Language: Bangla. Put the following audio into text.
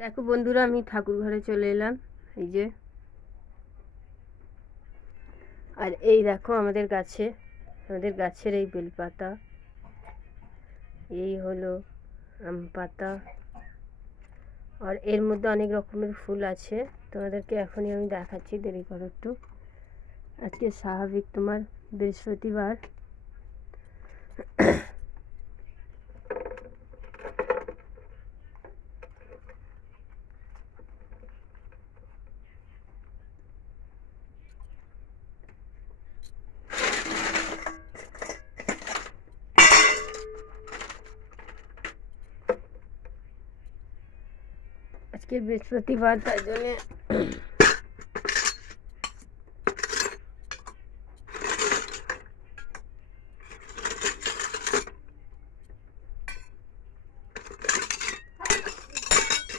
দেখো বন্ধুরা, আমি ঠাকুর ঘরে চলে এলাম। এই যে, আর এই দেখো আমাদের গাছের এই বেলপাতা, এই হলো আম পাতা, আর এর মধ্যে অনেক রকমের ফুল আছে। তোমাদেরকে এখনই আমি দেখাচ্ছি, দেরি করো একটু। আজকে স্বাভাবিক তোমার বৃহস্পতিবার। আজকে বৃহস্পতিবার, তাই জন্যে